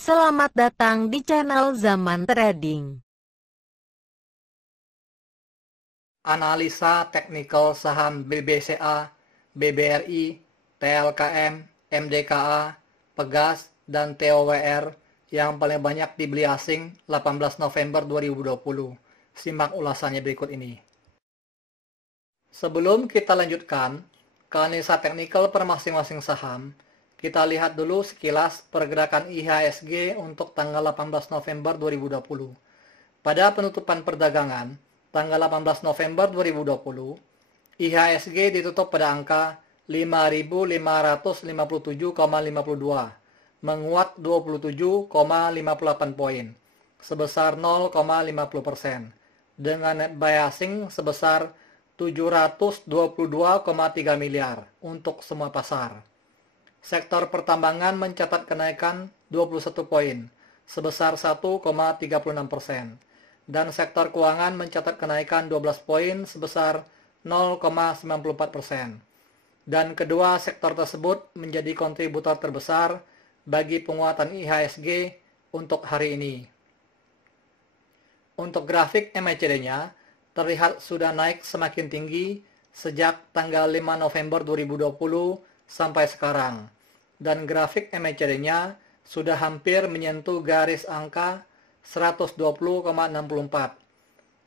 Selamat datang di channel Zaman Trading. Analisa teknikal saham BBCA, BBRI, TLKM, MDKA, Pegas, dan TOWR yang paling banyak dibeli asing 18 November 2020. Simak ulasannya berikut ini. Sebelum kita lanjutkan ke analisa teknikal per masing-masing saham, kita lihat dulu sekilas pergerakan IHSG untuk tanggal 18 November 2020. Pada penutupan perdagangan, tanggal 18 November 2020, IHSG ditutup pada angka 5.557,52, menguat 27,58 poin, sebesar 0,50%, dengan net buy asing sebesar 722,3 miliar untuk semua pasar. Sektor pertambangan mencatat kenaikan 21 poin, sebesar 1,36%, dan sektor keuangan mencatat kenaikan 12 poin sebesar 0,94%. Dan kedua sektor tersebut menjadi kontributor terbesar bagi penguatan IHSG untuk hari ini. Untuk grafik MACD-nya, terlihat sudah naik semakin tinggi sejak tanggal 5 November 2020 sampai sekarang. Dan grafik MACD-nya sudah hampir menyentuh garis angka 120,64.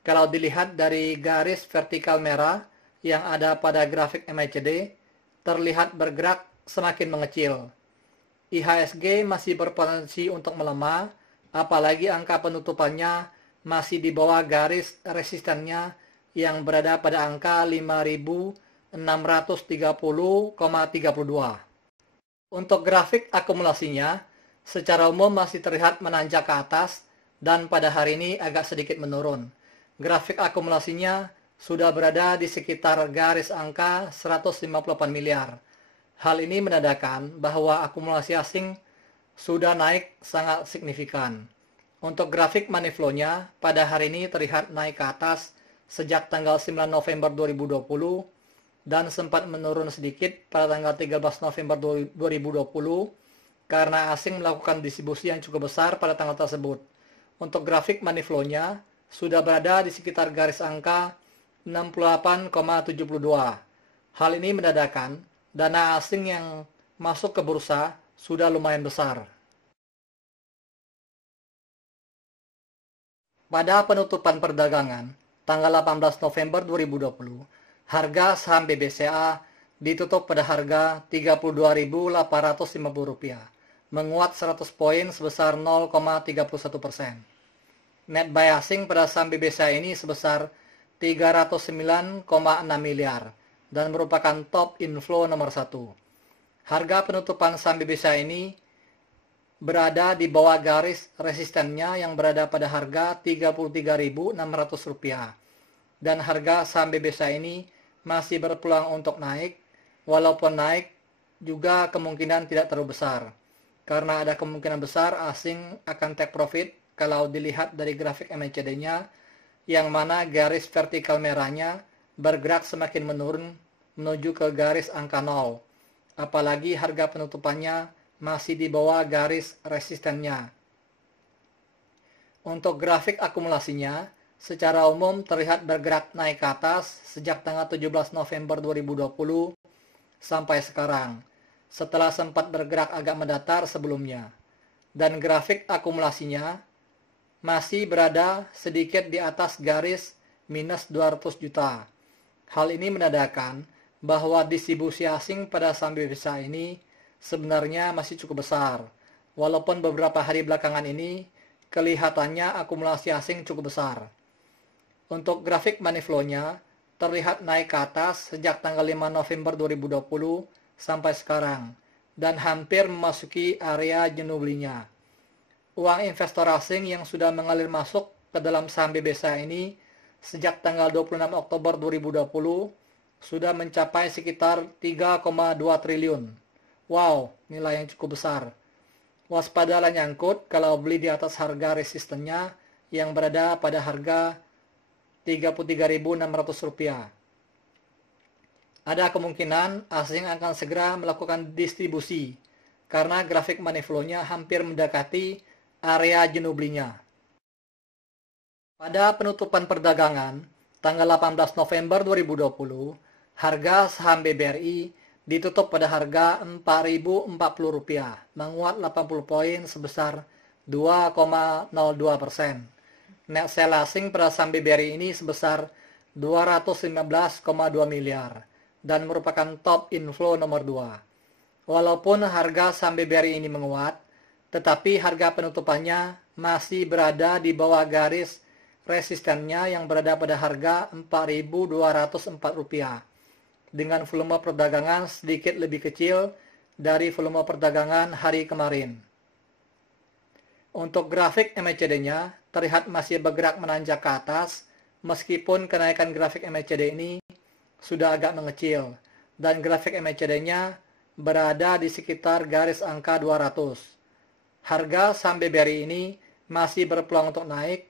Kalau dilihat dari garis vertikal merah yang ada pada grafik MACD, terlihat bergerak semakin mengecil. IHSG masih berpotensi untuk melemah, apalagi angka penutupannya masih di bawah garis resistennya yang berada pada angka 5.630,32. Untuk grafik akumulasinya, secara umum masih terlihat menanjak ke atas dan pada hari ini agak sedikit menurun. Grafik akumulasinya sudah berada di sekitar garis angka 158 miliar. Hal ini menandakan bahwa akumulasi asing sudah naik sangat signifikan. Untuk grafik money flow-nya, pada hari ini terlihat naik ke atas sejak tanggal 9 November 2020 dan sempat menurun sedikit pada tanggal 13 November 2020 karena asing melakukan distribusi yang cukup besar pada tanggal tersebut. Untuk grafik money flow-nya sudah berada di sekitar garis angka 68,72. Hal ini menandakan dana asing yang masuk ke bursa sudah lumayan besar. Pada penutupan perdagangan, tanggal 18 November 2020, harga saham BBCA ditutup pada harga Rp32.850, menguat 100 poin sebesar 0,31%. Net buy asing pada saham BBCA ini sebesar 309,6 miliar dan merupakan top inflow nomor 1. Harga penutupan saham BBCA ini berada di bawah garis resistennya yang berada pada harga Rp33.600 dan harga saham BBCA ini masih berpeluang untuk naik, walaupun naik juga kemungkinan tidak terlalu besar karena ada kemungkinan besar asing akan take profit kalau dilihat dari grafik MACD-nya yang mana garis vertikal merahnya bergerak semakin menurun menuju ke garis angka 0, apalagi harga penutupannya masih di bawah garis resistennya. Untuk grafik akumulasinya, secara umum terlihat bergerak naik ke atas sejak tanggal 17 November 2020 sampai sekarang, setelah sempat bergerak agak mendatar sebelumnya. Dan grafik akumulasinya masih berada sedikit di atas garis minus 200 juta. Hal ini menandakan bahwa distribusi asing pada saham BBCA ini sebenarnya masih cukup besar, walaupun beberapa hari belakangan ini kelihatannya akumulasi asing cukup besar. Untuk grafik money flow-nya terlihat naik ke atas sejak tanggal 5 November 2020 sampai sekarang dan hampir memasuki area jenuh belinya. Uang investor asing yang sudah mengalir masuk ke dalam saham BBCA ini sejak tanggal 26 Oktober 2020 sudah mencapai sekitar 3,2 triliun. Wow, nilai yang cukup besar. Waspadalah nyangkut kalau beli di atas harga resistennya yang berada pada harga Rp33.600. Ada kemungkinan asing akan segera melakukan distribusi karena grafik money flow-nya hampir mendekati area jenuh belinya. Pada penutupan perdagangan, tanggal 18 November 2020, harga saham BBRI ditutup pada harga Rp4.040, menguat 80 poin sebesar 2,02%. Net sell asing pada saham BBRI ini sebesar 215,2 miliar dan merupakan top inflow nomor 2. Walaupun harga saham BBRI ini menguat, tetapi harga penutupannya masih berada di bawah garis resistennya yang berada pada harga Rp4.204 dengan volume perdagangan sedikit lebih kecil dari volume perdagangan hari kemarin. Untuk grafik MACD-nya terlihat masih bergerak menanjak ke atas meskipun kenaikan grafik MACD ini sudah agak mengecil dan grafik MACD-nya berada di sekitar garis angka 200. Harga saham BBRI ini masih berpeluang untuk naik,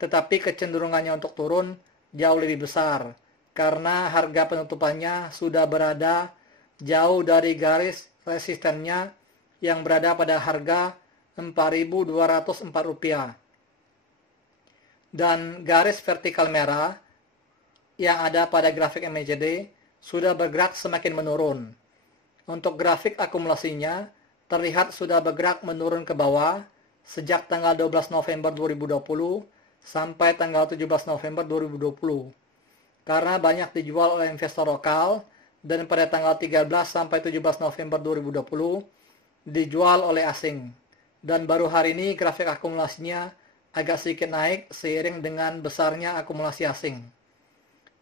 tetapi kecenderungannya untuk turun jauh lebih besar karena harga penutupannya sudah berada jauh dari garis resistennya yang berada pada harga Rp4.204. Dan garis vertikal merah yang ada pada grafik MACD sudah bergerak semakin menurun. Untuk grafik akumulasinya terlihat sudah bergerak menurun ke bawah sejak tanggal 12 November 2020 sampai tanggal 17 November 2020. Karena banyak dijual oleh investor lokal dan pada tanggal 13 sampai 17 November 2020 dijual oleh asing. Dan baru hari ini grafik akumulasinya agak sedikit naik seiring dengan besarnya akumulasi asing.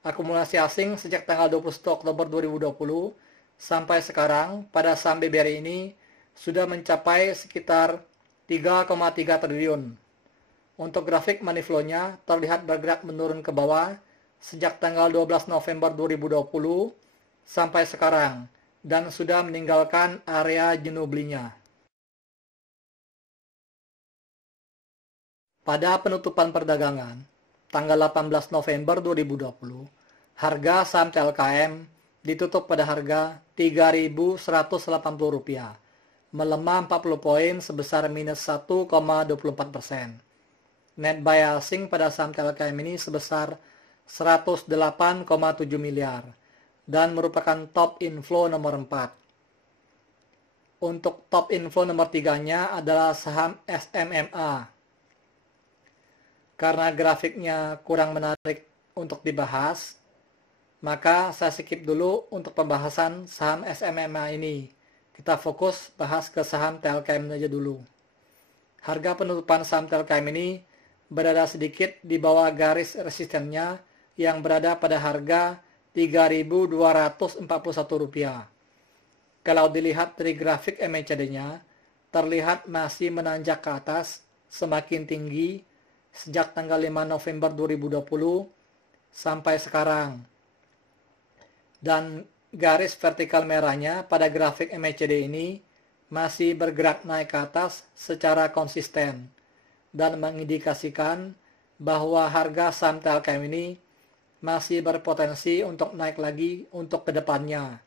Akumulasi asing sejak tanggal 21 Oktober 2020 sampai sekarang pada saham BBRI ini sudah mencapai sekitar 3,3 triliun. Untuk grafik money flow-nya terlihat bergerak menurun ke bawah sejak tanggal 12 November 2020 sampai sekarang dan sudah meninggalkan area jenuh belinya. Pada penutupan perdagangan tanggal 18 November 2020, harga saham TLKM ditutup pada harga Rp3.180, melemah 40 poin sebesar minus 1,24%. Net buy asing pada saham TLKM ini sebesar 108,7 miliar dan merupakan top inflow nomor 4. Untuk top inflow nomor 3-nya adalah saham SMMA. Karena grafiknya kurang menarik untuk dibahas, maka saya skip dulu untuk pembahasan saham SMMA ini. Kita fokus bahas ke saham TLKM aja dulu. Harga penutupan saham TLKM ini berada sedikit di bawah garis resistennya yang berada pada harga Rp3.241. Kalau dilihat dari grafik MACD-nya, terlihat masih menanjak ke atas semakin tinggi sejak tanggal 5 November 2020 sampai sekarang. Dan garis vertikal merahnya pada grafik MACD ini masih bergerak naik ke atas secara konsisten dan mengindikasikan bahwa harga saham TLKM ini masih berpotensi untuk naik lagi untuk kedepannya.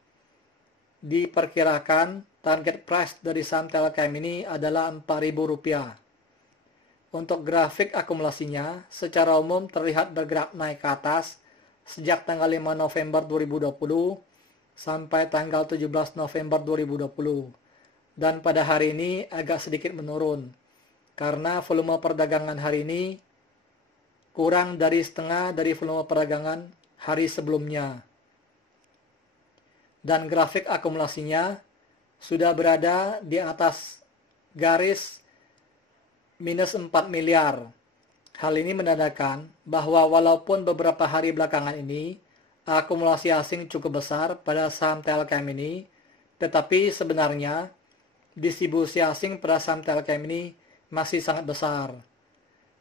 Diperkirakan target price dari saham TLKM ini adalah Rp4.000. Untuk grafik akumulasinya secara umum terlihat bergerak naik ke atas sejak tanggal 5 November 2020 sampai tanggal 17 November 2020. Dan pada hari ini agak sedikit menurun karena volume perdagangan hari ini kurang dari setengah dari volume perdagangan hari sebelumnya. Dan grafik akumulasinya sudah berada di atas garis minus 4 miliar. Hal ini menandakan bahwa walaupun beberapa hari belakangan ini akumulasi asing cukup besar pada saham TLKM ini, tetapi sebenarnya distribusi asing pada saham TLKM ini masih sangat besar.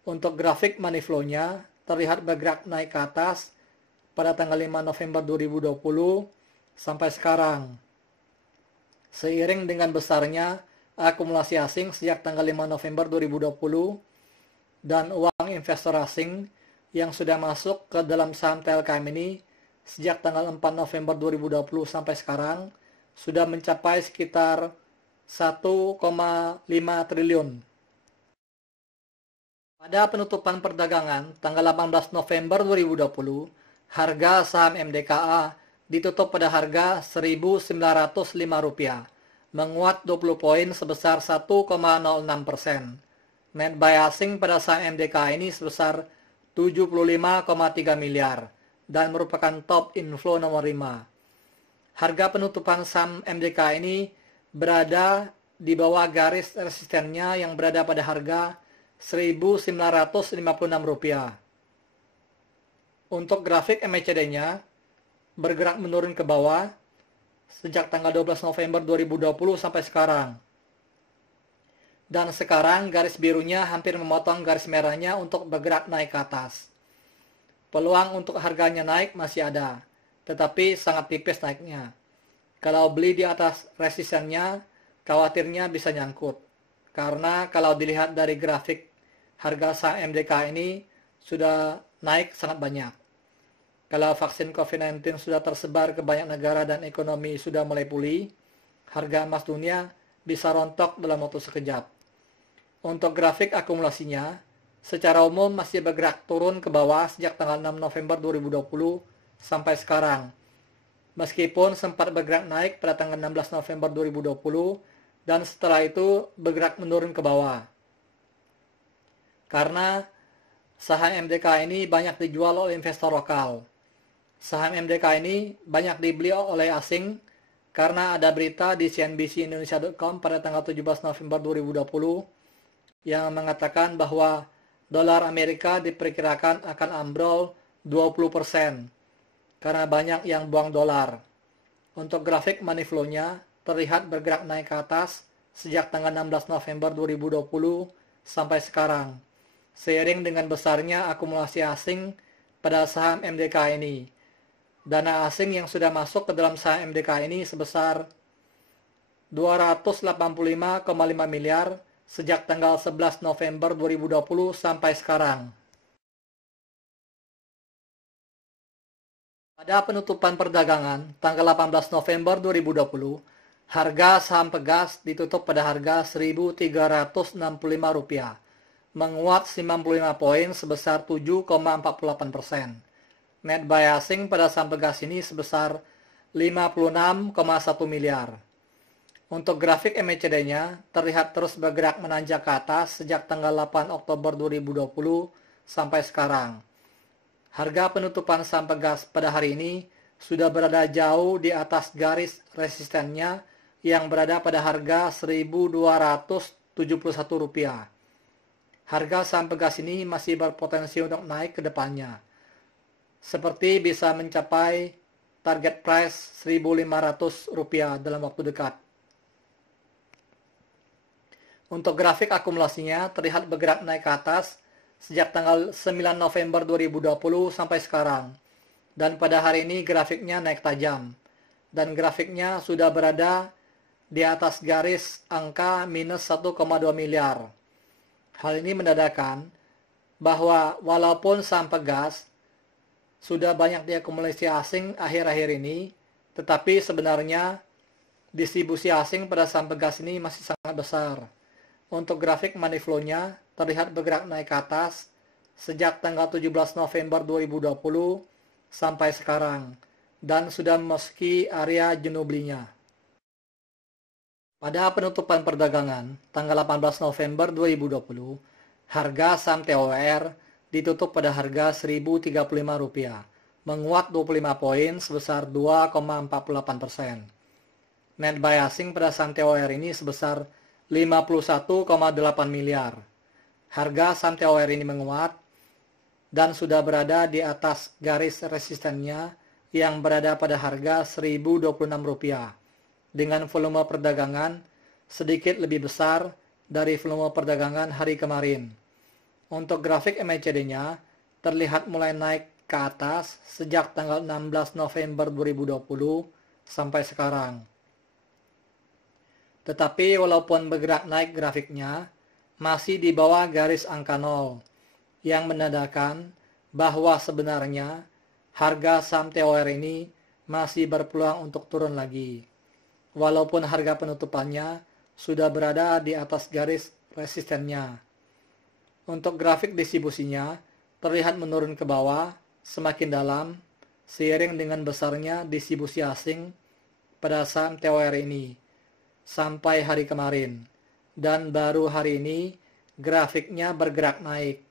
Untuk grafik money flow-nya terlihat bergerak naik ke atas pada tanggal 5 November 2020 sampai sekarang. Seiring dengan besarnya akumulasi asing sejak tanggal 5 November 2020 dan uang investor asing yang sudah masuk ke dalam saham TLKM ini sejak tanggal 4 November 2020 sampai sekarang sudah mencapai sekitar 1,5 triliun. Pada penutupan perdagangan tanggal 18 November 2020, harga saham MDKA ditutup pada harga Rp1.905, menguat 20 poin sebesar 1,06%. Net buy asing pada saham MDKA ini sebesar 75,3 miliar dan merupakan top inflow nomor 5. Harga penutupan saham MDKA ini berada di bawah garis resistennya yang berada pada harga Rp1.956. Untuk grafik MACD-nya bergerak menurun ke bawah sejak tanggal 12 November 2020 sampai sekarang. Dan sekarang garis birunya hampir memotong garis merahnya untuk bergerak naik ke atas. Peluang untuk harganya naik masih ada, tetapi sangat tipis naiknya. Kalau beli di atas resistennya, khawatirnya bisa nyangkut. Karena kalau dilihat dari grafik harga saham MDK ini sudah naik sangat banyak. Kalau vaksin COVID-19 sudah tersebar ke banyak negara dan ekonomi sudah mulai pulih, harga emas dunia bisa rontok dalam waktu sekejap. Untuk grafik akumulasinya, secara umum masih bergerak turun ke bawah sejak tanggal 6 November 2020 sampai sekarang. Meskipun sempat bergerak naik pada tanggal 16 November 2020 dan setelah itu bergerak menurun ke bawah. Karena saham MDK ini banyak dijual oleh investor lokal. Saham MDK ini banyak dibeli oleh asing karena ada berita di cnbcindonesia.com pada tanggal 17 November 2020 yang mengatakan bahwa dolar Amerika diperkirakan akan ambrol 20% karena banyak yang buang dolar. Untuk grafik money flow-nya terlihat bergerak naik ke atas sejak tanggal 16 November 2020 sampai sekarang, seiring dengan besarnya akumulasi asing pada saham MDK ini. Dana asing yang sudah masuk ke dalam saham MDK ini sebesar 285,5 miliar sejak tanggal 11 November 2020 sampai sekarang. Pada penutupan perdagangan tanggal 18 November 2020, harga saham Pegas ditutup pada harga Rp1.365, menguat 95 poin sebesar 7,48%. Net buy asing pada saham Pegas ini sebesar 56,1 miliar. Untuk grafik MACD-nya terlihat terus bergerak menanjak ke atas sejak tanggal 8 Oktober 2020 sampai sekarang. Harga penutupan saham Pegas pada hari ini sudah berada jauh di atas garis resistennya yang berada pada harga Rp1.271. Harga saham Pegas ini masih berpotensi untuk naik ke depannya, seperti bisa mencapai target price Rp1.500 dalam waktu dekat. Untuk grafik akumulasinya terlihat bergerak naik ke atas sejak tanggal 9 November 2020 sampai sekarang. Dan pada hari ini grafiknya naik tajam. Dan grafiknya sudah berada di atas garis angka minus 1,2 miliar. Hal ini menandakan bahwa walaupun saham Pegas sudah banyak diakumulasi asing akhir-akhir ini, tetapi sebenarnya distribusi asing pada saham Pegas ini masih sangat besar. Untuk grafik money flow-nya terlihat bergerak naik ke atas sejak tanggal 17 November 2020 sampai sekarang dan sudah memasuki area jenuh belinya. Pada penutupan perdagangan tanggal 18 November 2020, harga saham TOR ditutup pada harga Rp1.035, menguat 25 poin sebesar 2,48%. Net buy asing pada saham TOR ini sebesar 51,8 miliar. Harga saham TOR ini menguat dan sudah berada di atas garis resistennya yang berada pada harga Rp1.026 dengan volume perdagangan sedikit lebih besar dari volume perdagangan hari kemarin. Untuk grafik MACD-nya terlihat mulai naik ke atas sejak tanggal 16 November 2020 sampai sekarang. Tetapi walaupun bergerak naik grafiknya, masih di bawah garis angka 0, yang menandakan bahwa sebenarnya harga saham TOR ini masih berpeluang untuk turun lagi. Walaupun harga penutupannya sudah berada di atas garis resistennya. Untuk grafik distribusinya, terlihat menurun ke bawah semakin dalam seiring dengan besarnya distribusi asing pada saham TOR ini sampai hari kemarin, dan baru hari ini grafiknya bergerak naik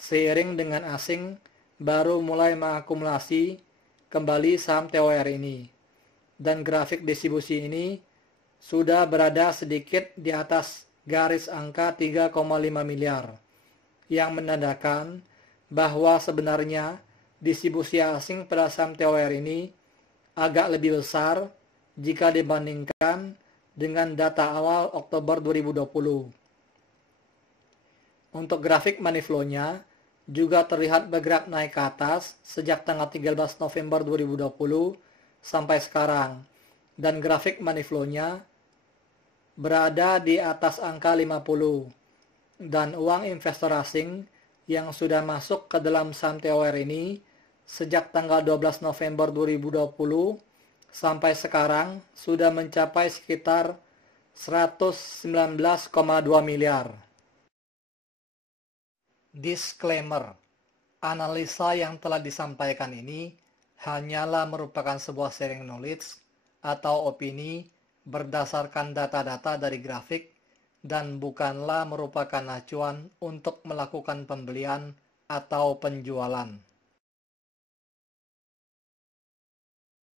seiring dengan asing baru mulai mengakumulasi kembali saham TOR ini, dan grafik distribusi ini sudah berada sedikit di atas garis angka 3,5 miliar yang menandakan bahwa sebenarnya distribusi asing pada saham TOR ini agak lebih besar jika dibandingkan dengan data awal Oktober 2020. Untuk grafik money flow-nya juga terlihat bergerak naik ke atas sejak tanggal 13 November 2020 sampai sekarang, dan grafik money flow-nya berada di atas angka 50, dan uang investor asing yang sudah masuk ke dalam saham TOR ini sejak tanggal 12 November 2020 sampai sekarang sudah mencapai sekitar 119,2 miliar. Disclaimer: analisa yang telah disampaikan ini hanyalah merupakan sebuah sharing knowledge atau opini berdasarkan data-data dari grafik dan bukanlah merupakan acuan untuk melakukan pembelian atau penjualan.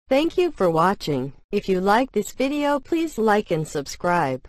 Thank you for watching. If you like this video, please like and subscribe.